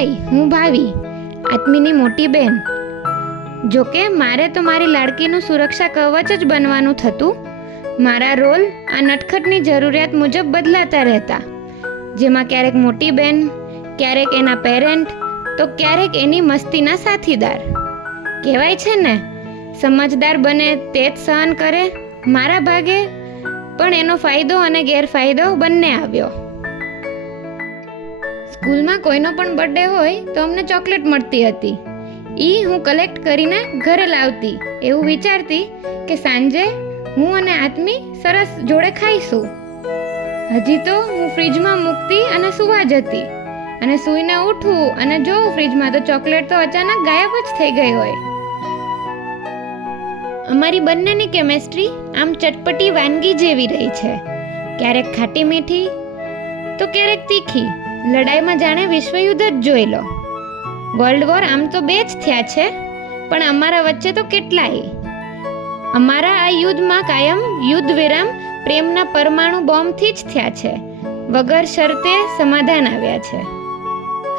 હાય, હું ભાવી, આત્મીની મોટી બહેન. જોકે મારે તો મારી લાડકીનું સુરક્ષા કવચ જ બનવાનું થતું. મારા રોલ આ નટખટની જરૂરિયાત મુજબ બદલાતા રહેતા, જેમાં ક્યારેક મોટી બહેન, ક્યારેક એના પેરેન્ટ, તો ક્યારેક એની મસ્તીના સાથીદાર. કહેવાય છે ને, સમજદાર બને તે જ સહન કરે. મારા ભાગે પણ એનો ફાયદો અને ગેરફાયદો બંને આવ્યો. સ્કૂલમાં કોઈનો પણ બર્થડે હોય તો અમને ચોકલેટ મળતી હતી. હું કલેક્ટ કરીને ઘરે લાવતી, એવું વિચારતી કે સાંજે હું અને આત્મી સરસ જોડે ખાઈશું. હજી તો હું ફ્રીજમાં મૂકતી અને સૂવા જતી, અને સૂઈને ઉઠવું અને જોઉં ફ્રીજમાં તો ચોકલેટ તો અચાનક ગાયબ જ થઈ ગઈ હોય. અમારી બંનેની કેમેસ્ટ્રી આમ ચટપટી વાનગી જેવી રહી છે. ક્યારેક ખાટી મીઠી તો ક્યારેક તીખી. લડાઈમાં જાણે વિશ્વયુદ્ધ જ જોઈ લો. વર્લ્ડ વોર આમ તો 2 જ થયા છે, પણ અમારા વચ્ચે તો કેટલાય. અમારા આ યુદ્ધમાં કાયમ યુદ્ધ વિરામ પ્રેમના પરમાણુ બોમ્બથી જ થયા છે. વગર શરતે સમાધાન આવ્યા છે.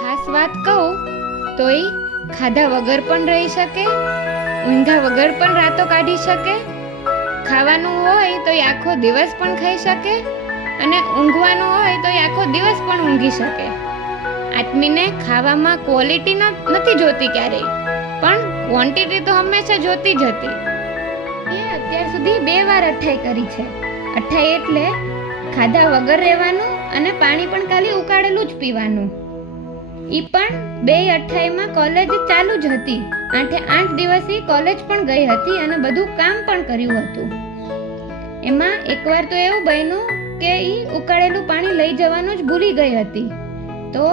ખાસ વાત કહું તોય ખાધા વગર પણ રહી શકે, ઊંઘા વગર પણ રાતો કાઢી શકે. ખાવાનું હોય તો આખો દિવસ પણ ખાઈ શકે, અને ઊંઘવાનું હોય તો આખો દિવસ પણ ઊંઘી શકે. આત્મીને ખાવામાં ક્વોલિટી નથી જોતી ક્યારેય, પણ ક્વોન્ટિટી તો હંમેશા જોતી જ હતી. અત્યાર સુધી 2 વાર અઠ્ઠાઈ કરી છે. અઠ્ઠાઈ એટલે ખાધા વગર રહેવાનું અને પાણી પણ ખાલી ઉકાળેલું જ પીવાનું. પણ 2 અઠ્ઠાઈમાં કોલેજ ચાલુ જ હતી. 8 દિવસ કોલેજ પણ ગઈ હતી અને બધું કામ પણ કર્યું હતું. એમાં એકવાર તો એવું બન્યું કે ઉકાળેલું પાણી લઈ જવાનું જ ભૂલી ગઈ હતી. તો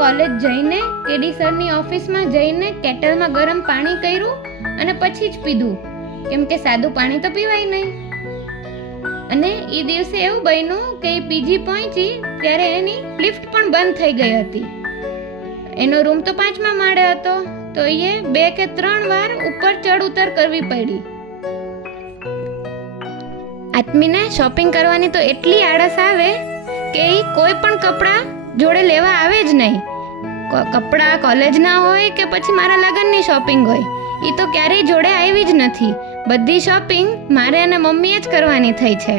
કોલેજ જઈને કેડી સરની ઓફિસમાં જઈને કેટલમાં ગરમ પાણી કર્યું અને પછી જ પીધું, કેમ કે સાદું પાણી તો પીવાય નહીં. અને એ દિવસે એવું બન્યું કે પીજી પહોંચી ત્યારે એની લિફ્ટ પણ બંધ થઈ ગઈ હતી. એનો રૂમ તો 5મા માળે હતો, તો 2 કે 3 વાર ઉપર ચડ ઉતર કરવી પડી. આત્મીને શોપિંગ કરવાની તો એટલી આળસ આવે કે કોઈ પણ કપડાં જોડે લેવા આવે જ નહીં. કપડાં કોલેજના હોય કે પછી મારા લગ્નની શોપિંગ હોય, એ તો ક્યારેય જોડે આવી જ નથી. બધી શોપિંગ મારે અને મમ્મીએ જ કરવાની થઈ છે.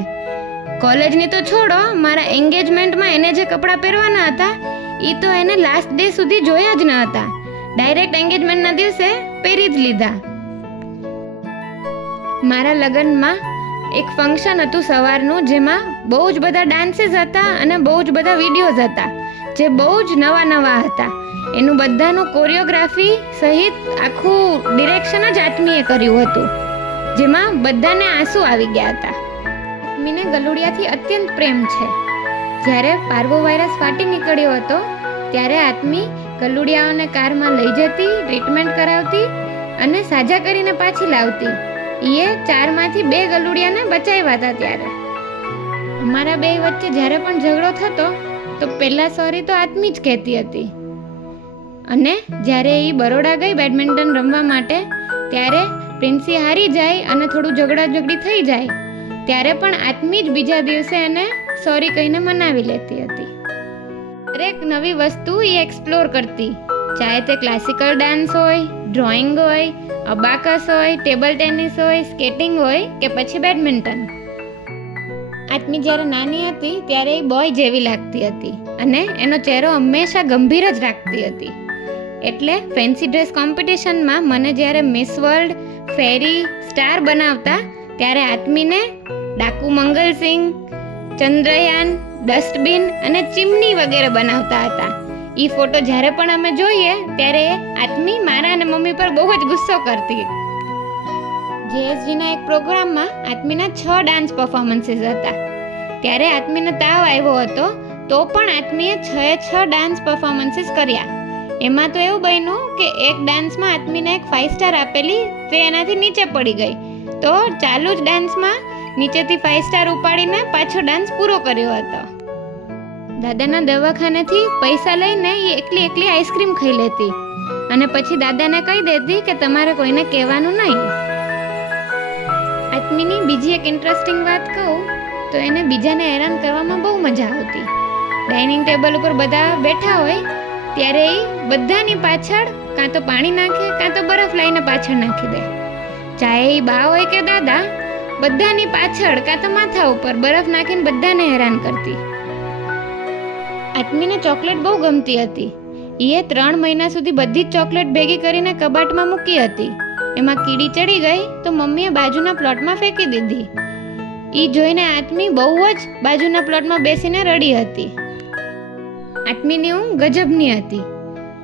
કોલેજની તો છોડો, મારા એન્ગેજમેન્ટમાં એને જે કપડાં પહેરવાના હતા એ તો એને લાસ્ટ ડે સુધી જોયા જ ન હતા. ડાયરેક્ટ એન્ગેજમેન્ટના દિવસે પહેરી જ લીધા. મારા લગ્નમાં એક ફંક્શન હતું સવારનું, જેમાં બહુ જ બધા ડાન્સીસ હતા અને બહુ જ બધા વિડીયોઝ હતા, જે બહુ જ નવા હતા. એનું બધાનું કોરિયોગ્રાફી સહિત આખું ડિરેક્શન જ આત્મીએ કર્યું હતું, જેમાં બધાને આંસુ આવી ગયા હતા. આત્મીને ગલુડિયાથી અત્યંત પ્રેમ છે. જ્યારે પાર્વો વાયરસ ફાટી નીકળ્યો હતો ત્યારે આત્મી ગલુડિયાઓને કારમાં લઈ જતી, ટ્રીટમેન્ટ કરાવતી અને સાજા કરીને પાછી લાવતી. 4માંથી 2 ગલુડિયાને બચાવ્યા હતા. ત્યારે અમારા 2 વચ્ચે જ્યારે પણ ઝઘડો થતો તો પહેલા સોરી તો આત્મી જ કહેતી હતી. અને જ્યારે એ બરોડા ગઈ બેડમિન્ટન રમવા માટે, ત્યારે પ્રિન્સી હારી જાય અને થોડું ઝઘડી થઈ જાય, ત્યારે પણ આત્મી જ બીજા દિવસે એને સોરી કહીને મનાવી લેતી હતી. દરેક નવી વસ્તુ એ એક્સપ્લોર કરતી, ચાહે તે ક્લાસિકલ ડાન્સ હોય, ડ્રોઈંગ હોય, અબાકસ હોય, ટેબલ ટેનિસ હોય, સ્કેટિંગ હોય કે પછી બેડમિન્ટન. આત્મી જ્યારે નાની હતી ત્યારે એ બોય જેવી લાગતી હતી અને એનો ચહેરો હંમેશા ગંભીર જ રાખતી હતી. એટલે ફેન્સી ડ્રેસ કોમ્પિટિશનમાં મને જ્યારે મિસ વર્લ્ડ, ફેરી, સ્ટાર બનાવતા, ત્યારે આત્મીને ડાકુ મંગલસિંહ, ચંદ્રયાન, ડસ્ટબિન અને ચીમની વગેરે બનાવતા હતા. એ ફોટો જ્યારે પણ અમે જોઈએ ત્યારે આત્મી મારા અને મમ્મી પર બહુ જ ગુસ્સો કરતી. જેએસજીના એક પ્રોગ્રામમાં આત્મીના 6 ડાન્સ પરફોર્મન્સીસ હતા. ત્યારે આત્મીને તાવ આવ્યો હતો, તો પણ આત્મીએ 6 ડાન્સ પરફોર્મન્સીસ કર્યા. એમાં તો એવું બન્યું કે એક ડાન્સમાં આત્મીને એક 5 સ્ટાર આપેલી, તે એનાથી નીચે પડી ગઈ. તો ચાલુ જ ડાન્સમાં નીચેથી 5 સ્ટાર ઉપાડીને પાછો ડાન્સ પૂરો કર્યો હતો. દાદાના દવાખાનેથી પૈસા લઈને એ એકલી આઈસ્ક્રીમ ખાઈ લેતી અને પછી દાદાને કહી દેતી કે તમારે કોઈને કહેવાનું નહીં. આત્મીની બીજી એક ઇન્ટરેસ્ટિંગ વાત કહું તો એને બીજાને હેરાન કરવામાં બહુ મજા આવતી. ડાઇનિંગ ટેબલ ઉપર બધા બેઠા હોય ત્યારે એ બધાની પાછળ કાં તો પાણી નાખે કાં તો બરફ લાવીને પાછળ નાખી દે. ચાહે એ બા હોય કે દાદા, બધાની પાછળ કાં તો માથા ઉપર બરફ નાખીને બધાને હેરાન કરતી. આત્મીને ચોકલેટ બહુ ગમતી હતી. એ 3 મહિના સુધી બધી જ ચોકલેટ ભેગી કરીને કબાટમાં મૂકી હતી. એમાં કીડી ચડી ગઈ તો મમ્મીએ બાજુના પ્લોટમાં ફેંકી દીધી. એ જોઈને આત્મી બહુ જ બાજુના પ્લોટમાં બેસીને રડી હતી. આત્મીની ઊંઘ ગજબની હતી.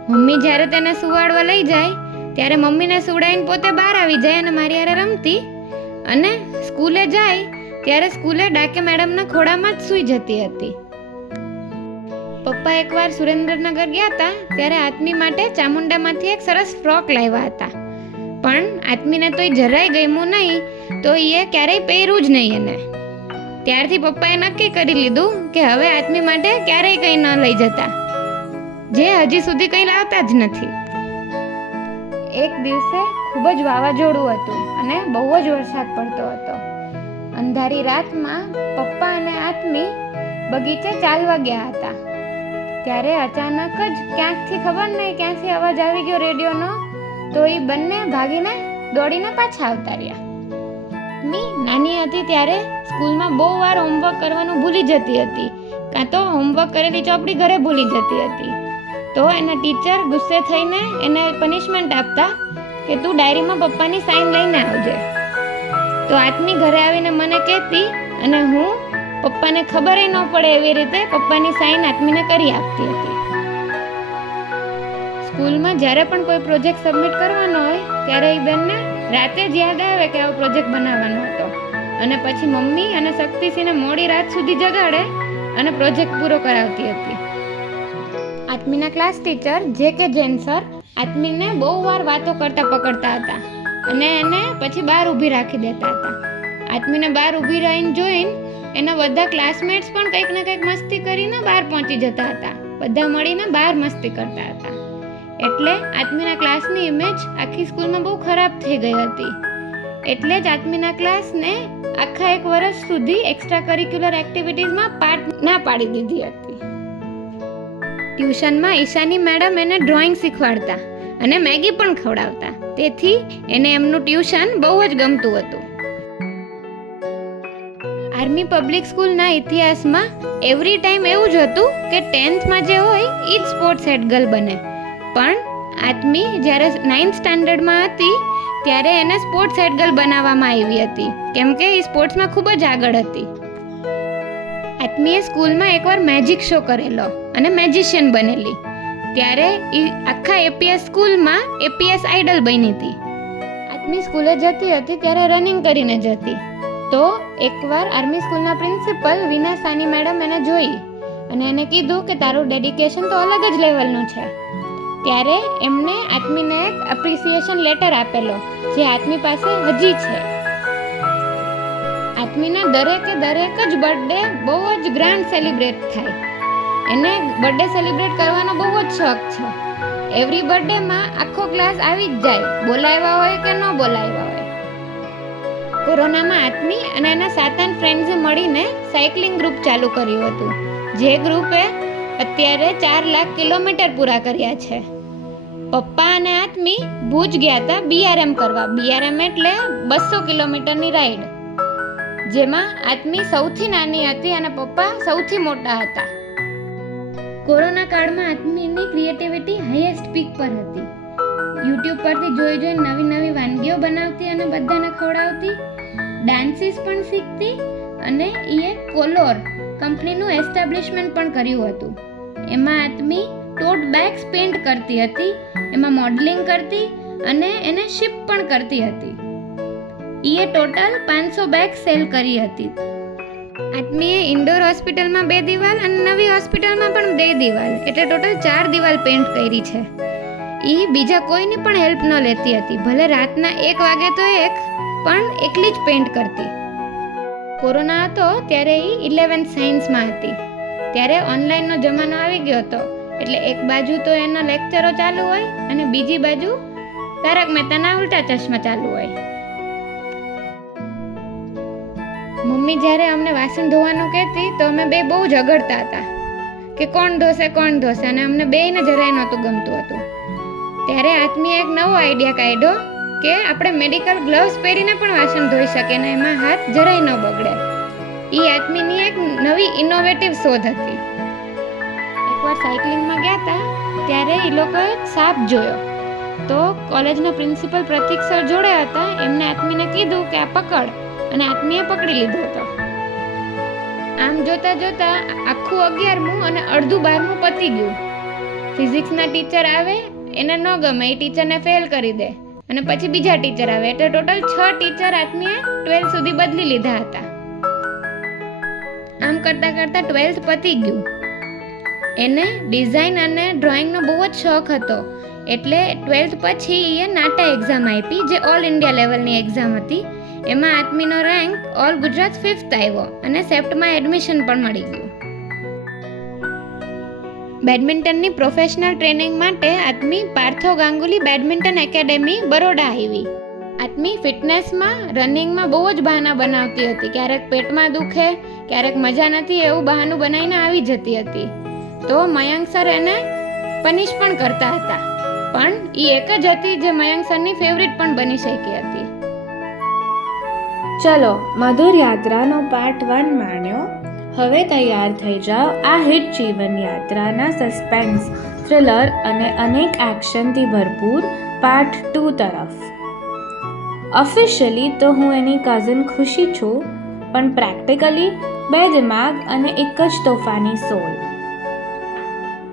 મમ્મી જ્યારે તેને સુવાડવા લઈ જાય ત્યારે મમ્મીને સુવડાવીને પોતે બહાર આવી જાય અને મારી હારે રમતી. અને સ્કૂલે જાય ત્યારે સ્કૂલે ડાકે મેડમના ખોળામાં જ સૂઈ જતી હતી. પપ્પા એકવાર સુરેન્દ્રનગર ગયા હતા ત્યારે આત્મી માટે ચામુંડામાંથી એક સરસ ફ્રોક લાવ્યા હતા. પણ આત્મીને તો એ જરાય ગમ્યું નહીં, તો એ ક્યારેય પહેર્યું જ નહીં એને. ત્યારથી પપ્પાએ નક્કી કરી લીધું કે હવે આત્મી માટે ક્યારેય કંઈ ન લઈ જતા, જે હજી સુધી કંઈ લાવતા જ નથી. એક દિવસે ખૂબ જ વાવાઝોડું હતું અને બહુ જ વરસાદ પડતો હતો. અંધારી રાતમાં પપ્પા અને આત્મી બગીચે ચાલવા ગયા હતા. ત્યારે અચાનક જ ક્યાંકથી ખબર નહીં ક્યાંથી અવાજ આવી ગયો રેડિયોનો, તો એ બંને ભાગીને દોડીને પાછા આવતા રહ્યા. મી નાની હતી ત્યારે સ્કૂલમાં બહુ વાર હોમવર્ક કરવાનું ભૂલી જતી હતી, કાં તો હોમવર્ક કરેલી ચોપડી ઘરે ભૂલી જતી હતી. તો એના ટીચર ગુસ્સે થઈને એને પનિશમેન્ટ આપતા કે તું ડાયરીમાં પપ્પાની સાઇન લઈને આવજે. તો આત્મી ઘરે આવીને મને કહેતી અને હું પપ્પાને ખબર ન પડે એવી રીતે પપ્પાની સાઇન આત્મીને કરી આપતી હતી. સ્કૂલમાં જ્યારે પણ કોઈ પ્રોજેક્ટ સબમિટ કરવાનો હોય ત્યારે એ બેનને રાતે જ યાદ આવે કે આવો પ્રોજેક્ટ બનાવવાનો હતો, અને પછી મમ્મી અને શક્તિસિંહને મોડી રાત સુધી જગાડે અને પ્રોજેક્ટ પૂરો કરાવતી હતી. આત્મીના ક્લાસ ટીચર જે.કે. જૈન સર આત્મીને બહુ વાર વાતો કરતા પકડતા હતા અને એને પછી બહાર ઊભી રાખી દેતા હતા. આત્મીને બહાર ઊભી રહીને જોઈને એના બધા ક્લાસમેટ્સ પણ કંઈક ને કંઈક મસ્તી કરીને બહાર પહોંચી જતા હતા. બધા મળીને બહાર મસ્તી કરતા હતા. એટલે આત્મીના ક્લાસની ઇમેજ આખી સ્કૂલમાં બહુ ખરાબ થઈ ગઈ હતી. એટલે જ આત્મીના ક્લાસને આખા 1 વર્ષ સુધી એક્સ્ટ્રા કરિક્યુલર એક્ટિવિટીઝમાં પાર્ટ ના પાડી દીધી હતી. ટ્યુશનમાં ઈશાની મેડમ એને ડ્રોઈંગ શીખવાડતા અને મેગી પણ ખવડાવતા. તેથી એને એમનું ટ્યુશન બહુ જ ગમતું હતું. આર્મી પબ્લિક સ્કૂલના ઇતિહાસમાં એવરી ટાઈમ એવું જ હતું કે 10thમાં જે હોય એ જ સ્પોર્ટ્સ હેડ ગર્લ બને. પણ આત્મી જ્યારે 9th સ્ટાન્ડર્ડમાં હતી ત્યારે એને સ્પોર્ટ્સ હેડ ગર્લ બનાવવામાં આવી હતી, કેમ કે એ સ્પોર્ટ્સમાં ખૂબ જ આગળ હતી. આત્મીએ સ્કૂલમાં એકવાર મેજિક શો કરેલો અને મેજિશિયન બનેલી. ત્યારે એ આખા એપીએસ સ્કૂલમાં એપીએસ આઇડલ બની હતી. આત્મી સ્કૂલે જતી હતી ત્યારે રનિંગ કરીને જતી. તો એકવાર આર્મી સ્કૂલના પ્રિન્સિપલ વિના સાની મેડમ એને જોઈ અને એને કીધું કે તારું ડેડિકેશન તો અલગ જ લેવલનું છે. ત્યારે એમને આત્મીને એક એપ્રિસિએશન લેટર આપેલો, જે આત્મી પાસે હજી છે. આત્મીના દરેક જ બર્થડે બહુ જ ગ્રાન્ડ સેલિબ્રેટ થાય. એને બર્થડે સેલિબ્રેટ કરવાનો બહુ જ શોખ છે. એવરી બર્થડેમાં આખો ક્લાસ આવી જ જાય, બોલાવ્યા હોય કે ન બોલાવ્યા હોય. કોરોનામાં આત્મી અને એના 7-8 ફ્રેન્ડ્સે મળીને સાયકલિંગ ગ્રુપ ચાલુ કર્યું હતું, જે ગ્રુપે અત્યારે 4 લાખ કિલોમીટર પૂરા કર્યા છે. પપ્પા અને આત્મી ભુજ ગયા હતા BRM કરવા. BRM એટલે 200 કિલોમીટરની રાઈડ, જેમાં આત્મી સૌથી નાની હતી અને પપ્પા સૌથી મોટા હતા. કોરોના કાળમાં આત્મીની ક્રિએટિવિટી હાઈએસ્ટ પીક પર હતી. યુટ્યુબ પરથી જોઈ નવી વાનગીઓ બનાવતી અને બધાને ખવડાવતી. ડાન્સીસ પણ શીખતી અને એ કોલોર કંપનીનું એસ્ટાબ્લિશમેન્ટ પણ કર્યું હતું. એમાં આત્મી ટોટ બેગ્સ પેન્ટ કરતી હતી, એમાં મોડલિંગ કરતી અને એને શિપ પણ કરતી હતી. એ ટોટલ 500 બેગ સેલ કરી હતી. આત્મીએ ઇન્ડોર હોસ્પિટલમાં 2 દિવાલ અને નવી હોસ્પિટલમાં પણ 2 દિવાલ, એટલે ટોટલ 4 દિવાલ પેન્ટ કરી છે. એ બીજા કોઈની પણ હેલ્પ ન લેતી હતી. ભલે રાતના 1 વાગે તો પણ એકલી જ પેન્ટ કરતી. કોરોના હતો ત્યારે એ 11th સાયન્સમાં હતી. ત્યારે ઓનલાઈનનો જમાનો આવી ગયો હતો, એટલે એક બાજુ તો એના લેક્ચરો ચાલુ હોય અને બીજી બાજુ તારક મહેતાના ઉલ્ટા ચશ્મા ચાલુ હોય. મમ્મી જ્યારે અમને વાસણ ધોવાનું કહેતી તો અમે 2 બહુ ઝઘડતા હતા કે કોણ ધોશે, અને અમને બેયને જરાય નહોતું ગમતું હતું. ત્યારે આત્મીએ એક નવો આઈડિયા કાઢ્યો કે આપણે મેડિકલ ગ્લવ્સ પહેરીને પણ વાસણ ધોઈ શકીએ ને એમાં હાથ જરાય ન બગડે. એ આત્મીની એક નવી ઇનોવેટિવ શોધ હતી. એકવાર સાયકલિંગમાં ગયા હતા ત્યારે એ લોકોએ સાપ જોયો. તો કોલેજના પ્રિન્સિપલ પ્રતિક સર જોડે હતા. એમને આત્મીને કીધું કે આ પકડ, અને આત્મીએ પકડી લીધો હતો. આમ જોતા જોતા આખું 11મું અને અડધું 12મું પતી ગયું. ફિઝિક્સના ટીચર આવે, એને ન ગમે, એ ટીચરને ફેલ કરી દે, અને પછી બીજા ટીચર આવે, એટલે ટોટલ 6 ટીચર આત્મીએ 12 સુધી બદલી લીધા હતા. આમ કરતાં કરતાં 12th પતી ગયું. એને ડિઝાઇન અને ડ્રોઈંગનો બહુ જ શોખ હતો, એટલે 12th પછી એ નાટા એક્ઝામ આપી, જે ઓલ ઇન્ડિયા લેવલની એક્ઝામ હતી. એમાં આત્મીનો રેન્ક ઓલ ગુજરાત 5th આવ્યો અને સેપ્ટમાં એડમિશન પણ મળી ગયું. બેડમિન્ટનની પ્રોફેશનલ ટ્રેનિંગ માટે આત્મી પાર્થો ગાંગુલી બેડમિન્ટન એકેડેમી બરોડા આવી. આત્મી ફિટનેસમાં, રનિંગમાં બહુ જ બહાના બનાવતી હતી. ક્યારેક પેટમાં દુખે, ક્યારેક મજા નથી, એવું બહાનું બનાવીને આવી જતી હતી. તો મયંક સર એને પનિશ પણ કરતા હતા, પણ એ એક જ હતી જે મયંક સરની ફેવરિટ પણ બની શકી હતી. ચલો, મધુર યાત્રાનો પાર્ટ 1 માણ્યો. હવે તૈયાર થઈ જાઓ આ હિટ જીવન યાત્રાના સસ્પેન્સ, થ્રિલર અને અનેક એક્શનથી ભરપૂર પાર્ટ 2 તરફ. ઓફિશિયલી તો હું એની કઝિન ખુશી છું, પણ પ્રેક્ટિકલી 2 દિમાગ અને એક જ તોફાની સોલ.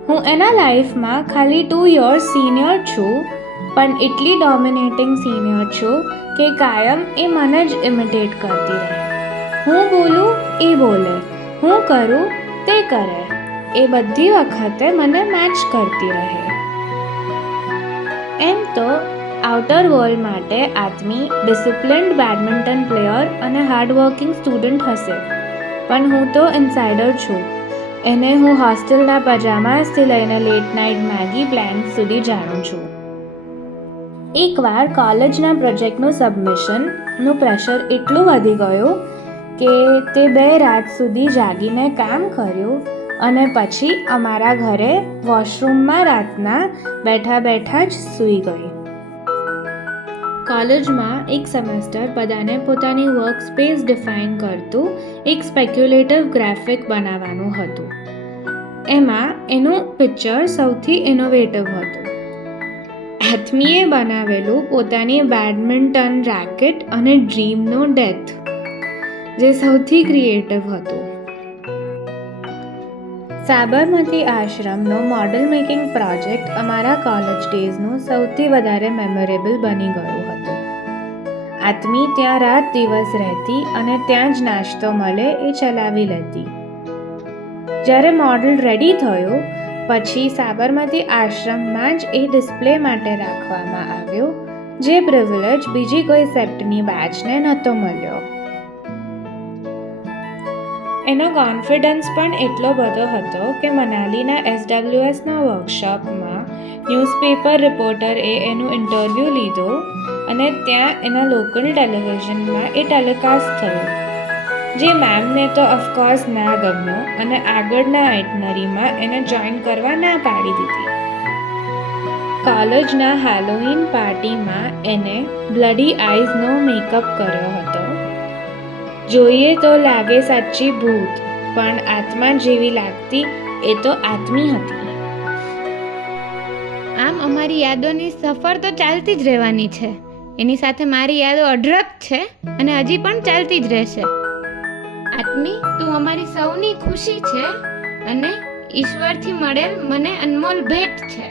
હું એના લાઈફમાં ખાલી 2 years સિનિયર છું, પણ એટલી ડોમિનેટિંગ સિનિયર છું કે કાયમ એ મને જ ઇમિટેટ કરતી રહે. હું બોલું એ બોલે, હું કરું તે કરે, એ બધી વખતે મને મેચ કરતી રહે. એમ તો આઉટર વર્લ્ડ માટે આત્મી ડિસિપ્લિન્ડ બેડમિન્ટન પ્લેયર અને હાર્ડવર્કિંગ સ્ટુડન્ટ હશે, પણ હું તો ઇનસાઇડર છું. એને હું હોસ્ટેલના પજામાસથી લઈને લેટ નાઇટ મેગી પ્લાન્સ સુધી જાણું છું. એકવાર કોલેજના પ્રોજેક્ટનું સબમિશનનું પ્રેશર એટલું વધી ગયું કે તે 2 રાત સુધી જાગીને કામ કર્યું, અને પછી અમારા ઘરે વોશરૂમમાં રાતના બેઠા બેઠા જ સૂઈ ગઈ. કોલેજમાં એક સેમેસ્ટર બધાને પોતાની વર્ક સ્પેસ ડિફાઇન કરતું એક સ્પેક્યુલેટિવ ગ્રાફિક બનાવવાનું હતું. એમાં એનું પિક્ચર સૌથી ઇનોવેટિવ હતું. આત્મીએ બનાવેલું પોતાની બેડમિન્ટન રેકેટ અને ડ્રીમનો ડેથ, જે સૌથી ક્રિએટિવ હતું. સાબરમતી આશ્રમનો મોડલ મેકિંગ પ્રોજેક્ટ અમારા કોલેજ ડેઝનું સૌથી વધારે મેમોરેબલ બની ગયું હતું. આત્મી ત્યાં રાત દિવસ રહેતી અને ત્યાં જ નાસ્તો મળે એ ચલાવી લેતી. જ્યારે મોડલ રેડી થયો પછી સાબરમતી આશ્રમમાં જ એ ડિસ્પ્લે માટે રાખવામાં આવ્યો, જે પ્રિવિલેજ બીજી કોઈ સેપ્ટની બેચને નહોતો મળ્યો. એનો કોન્ફિડન્સ પણ એટલો બધો હતો કે મનાલીના SWSના વર્કશોપમાં ન્યૂઝપેપર રિપોર્ટરે એનું ઇન્ટરવ્યૂ લીધો અને ત્યાં એના લોકલ ટેલિવિઝનમાં એ ટેલિકાસ્ટ થયો, જે મેમને તો ઓફકોર્સ ના ગમ્યો અને આગળના આઇટનરીમાં એને જોઈન કરવા ના પાડી દીધી. કોલેજના હેલોવીન પાર્ટીમાં એને બ્લડી આઈઝનો મેકઅપ કર્યો હતો. જોઈએ તો લાગે સાચી ભૂત, પણ આત્મા જેવી લાગતી એ તો આત્મી હતી. આમ અમારી યાદોની સફર તો ચાલતી જ રહેવાની છે. એની સાથે મારી યાદો અઢળક છે અને હજી પણ ચાલતી જ રહેશે. આત્મી, તું અમારી સૌની ખુશી છે અને ઈશ્વરથી મળેલ મને અનમોલ ભેટ છે.